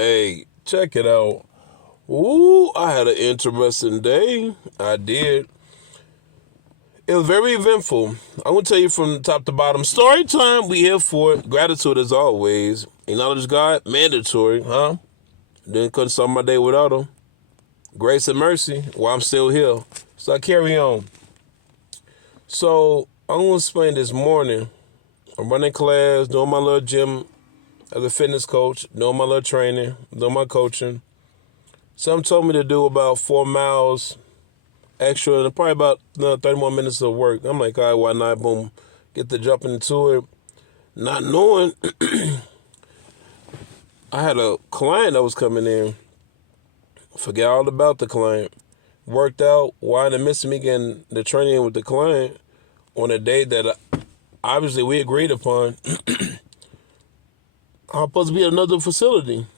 Hey, check it out. Ooh, I had an interesting day. I did. It was very eventful. I'm going to tell you from top to bottom. Story time, we here for it. Gratitude as always. Acknowledge God, mandatory, huh? Then couldn't start my day without him. Grace and mercy while I'm still here. So I carry on. So I'm going to explain this morning. I'm running class, doing my little gym as a fitness coach, doing my little training, doing my coaching. Some told me to do about 4 miles extra and probably about 30 more minutes of work. I'm like, all right, why not? Boom, get to jumping into it. Not knowing, I had a client that was coming in. Forget all about the client. Worked out. Why in the midst of me getting the training with the client on a day that obviously we agreed upon, I'm supposed to be at another facility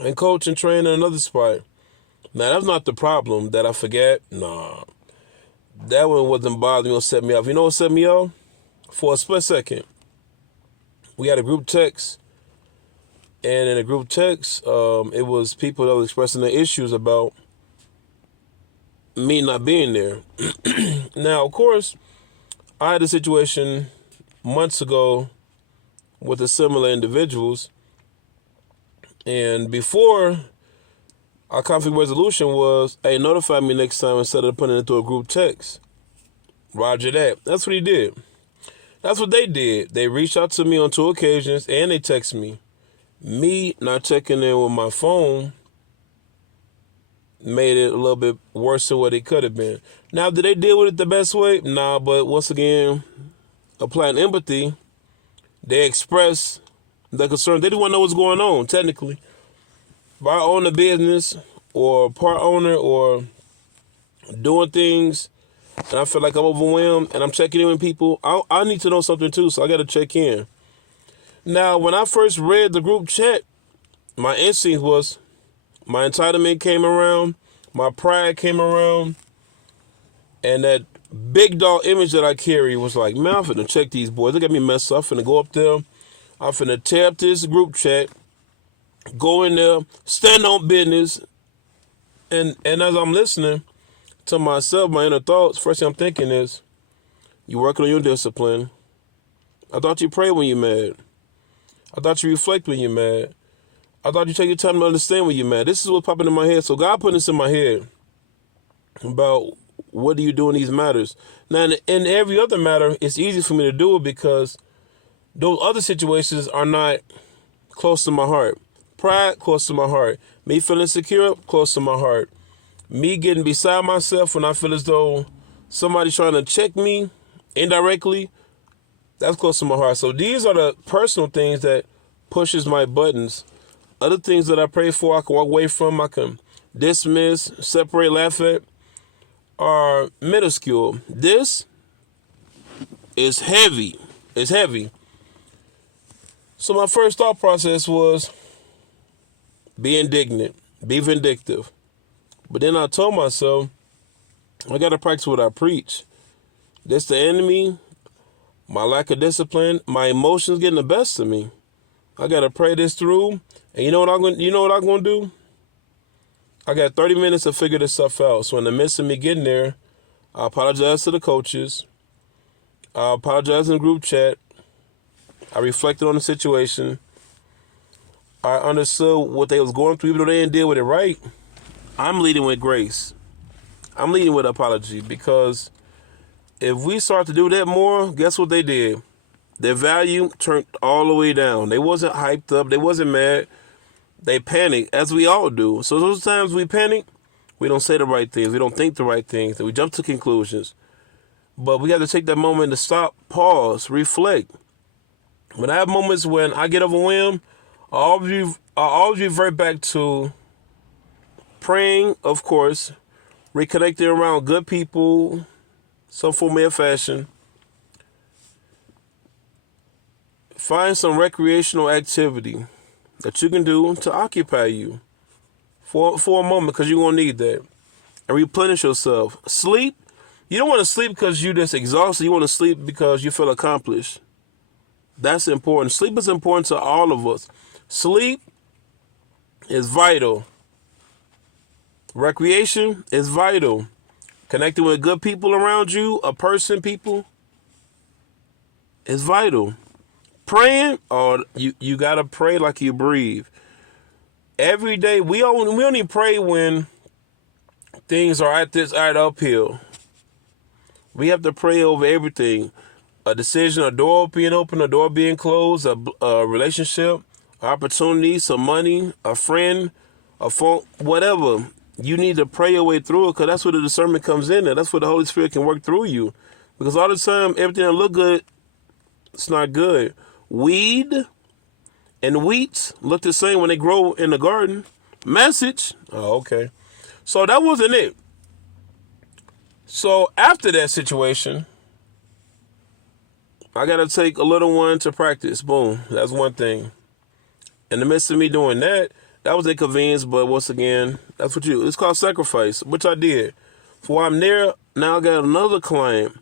and coach and train in another spot. Now, that's not the problem that I forget. Nah, that one wasn't bothering me or set me off. You know what set me off? For a split second, we had a group text. And in a group text, it was people that were expressing their issues about me not being there. Now, of course, I had a situation months ago with a similar individuals. And before, our conflict resolution was, hey, notify me next time instead of putting it into a group text. Roger that. That's what he did. That's what they did. They reached out to me on 2 occasions and they text me. Me not checking in with my phone made it a little bit worse than what it could have been. Now, did they deal with it the best way? Nah, but once again, applying empathy, they express the concern. They didn't want to know what's going on, technically. If I own a business or part owner or doing things and I feel like I'm overwhelmed and I'm checking in with people, I need to know something too, so I got to check in. Now, when I first read the group chat, my instinct was my entitlement came around, my pride came around, and that big dog image that I carry was like, man, I'm finna check these boys. They got me messed up. I'm finna go up there. I'm finna tear up this group chat, go in there, stand on business. And as I'm listening to myself, my inner thoughts, first thing I'm thinking is, you working on your discipline. I thought you pray when you're mad. I thought you reflect when you're mad. I thought you take your time to understand when you're mad. This is what's popping in my head. So God put this in my head about what do you do in these matters. Now, in every other matter, it's easy for me to do it because those other situations are not close to my heart. Pride, close to my heart. Me feeling secure, close to my heart. Me getting beside myself when I feel as though somebody's trying to check me indirectly, that's close to my heart. So these are the personal things that pushes my buttons. Other things that I pray for, I can walk away from, I can dismiss, separate, laugh at, are minuscule. This is heavy. It's heavy. So my first thought process was be indignant, be vindictive. But then I told myself, I got to practice what I preach. This the enemy, my lack of discipline, my emotions getting the best of me. I got to pray this through. And you know what I'm going to do? I got 30 minutes to figure this stuff out. So in the midst of me getting there, I apologize to the coaches. I apologize in the group chat. I reflected on the situation. I understood what they was going through, even though they didn't deal with it right. I'm leading with grace. I'm leading with apology because if we start to do that more, guess what they did? Their value turned all the way down. They wasn't hyped up. They wasn't mad. They panicked, as we all do. So those times we panic, we don't say the right things. We don't think the right things. And we jump to conclusions. But we got to take that moment to stop, pause, reflect. When I have moments when I get overwhelmed, I always revert back to praying, of course, reconnecting around good people, some form of fashion. Find some recreational activity that you can do to occupy you for a moment because you're going to need that. And replenish yourself. Sleep. You don't want to sleep because you're just exhausted. You want to sleep because you feel accomplished. That's important. Sleep is important to all of us. Sleep is vital. Recreation is vital. Connecting with good people around you, people, is vital. Praying, you gotta pray like you breathe. Every day, we only pray when things are at uphill. We have to pray over everything. A decision, a door being open, a door being closed, a relationship, opportunity, some money, a friend, a phone, whatever. You need to pray your way through it, because that's where the discernment comes in. That's where the Holy Spirit can work through you. Because all the time, everything that look good, it's not good. Weed and wheat look the same when they grow in the garden. Message. Oh, okay. So that wasn't it. So after that situation, I got to take a little one to practice. Boom. That's one thing. In the midst of me doing that, that was inconvenience, but once again, it's called sacrifice, which I did. So while I'm there, now I got another client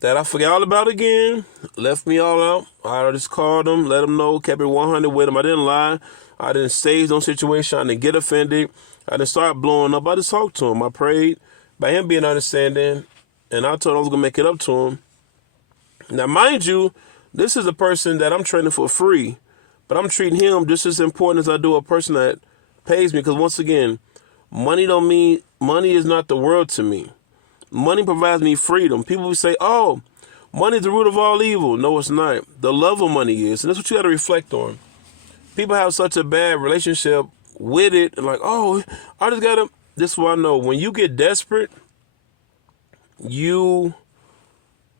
that I forgot all about again, left me all out. I just called him, let him know, kept it 100 with him. I didn't lie. I didn't stage no situation. I didn't get offended. I didn't start blowing up. I just talked to him. I prayed by him being understanding, and I told him I was going to make it up to him. Now, mind you, this is a person that I'm training for free, but I'm treating him just as important as I do a person that pays me, because once again, money is not the world to me. Money provides me freedom. People will say, oh, money is the root of all evil. No, it's not. The love of money is. And that's what you got to reflect on. People have such a bad relationship with it. Like, oh, I just got to. This is what I know. When you get desperate, your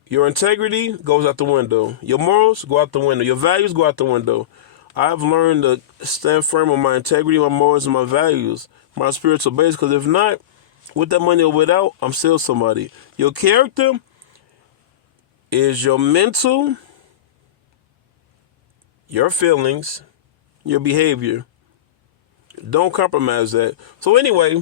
integrity goes out the window. Your morals go out the window. Your values go out the window. I've learned to stand firm on my integrity, my morals, and my values, my spiritual base. Because if not, with that money or without, I'm still somebody. Your character is your mental, your feelings, your behavior. Don't compromise that. So anyway,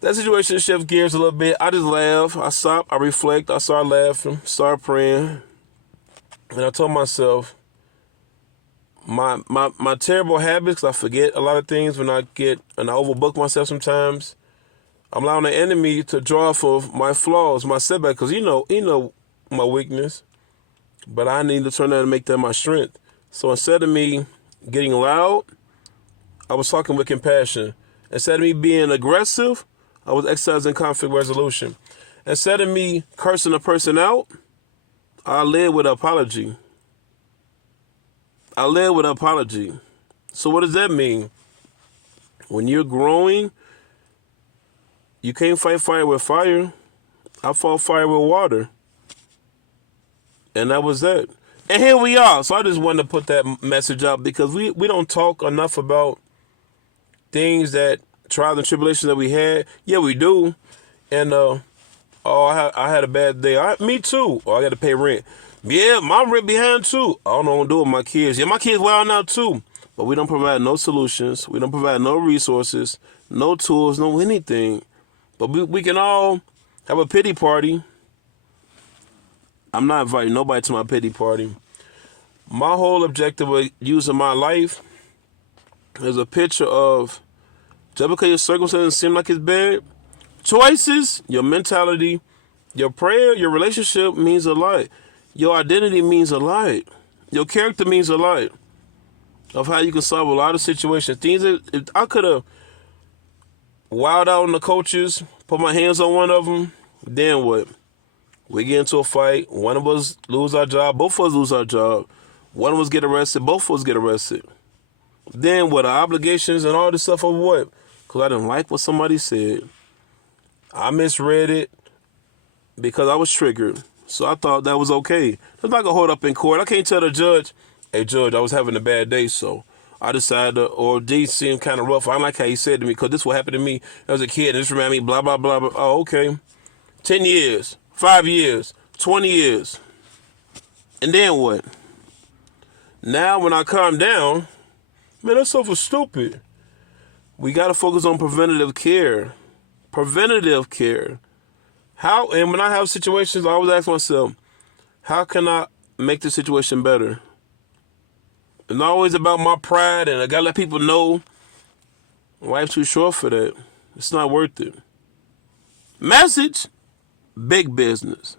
that situation shifts gears a little bit. I just laugh. I stop. I reflect. I start laughing. Start praying. And I told myself, my terrible habits, 'cause I forget a lot of things when I overbook myself sometimes. I'm allowing the enemy to draw off of my flaws, my setback, because he know my weakness. But I need to turn that and make that my strength. So instead of me getting loud, I was talking with compassion. Instead of me being aggressive, I was exercising conflict resolution. Instead of me cursing a person out, I led with an apology. So what does that mean? When you're growing, you can't fight fire with fire. I fought fire with water. And that was that. And here we are. So I just wanted to put that message up, because we don't talk enough about things, that trials and tribulations that we had. Yeah, we do. And I had a bad day. Me too. I got to pay rent. Yeah, my rent behind too. I don't know what to do with my kids. Yeah, my kids wild out too. But we don't provide no solutions. We don't provide no resources, no tools, no anything. But we can all have a pity party. I'm not inviting nobody to my pity party. My whole objective of using my life is a picture of, just because your circumstances seem like it's bad, choices, your mentality, your prayer, your relationship means a lot. Your identity means a lot. Your character means a lot of how you can solve a lot of situations. Things that if I could have wilded out on the coaches, put my hands on one of them, then what? We get into a fight. One of us lose our job. Both of us lose our job. One of us get arrested. Both of us get arrested. Then what? Our obligations and all this stuff of what? Because I didn't like what somebody said. I misread it because I was triggered. So I thought that was okay. It's like a hold up in court. I can't tell the judge, hey, judge, I was having a bad day, so I decided to, or D seemed kind of rough. I like how he said to me, because this what happened to me as a kid, and this reminded me, blah, blah, blah, blah. Oh, okay. 10 years, 5 years, 20 years. And then what? Now when I calm down, man, that stuff was stupid. We got to focus on preventative care. Preventative care. How, and when I have situations, I always ask myself, how can I make the situation better? It's not always about my pride, and I got to let people know Life too short for that. It's not worth it. Message, big business.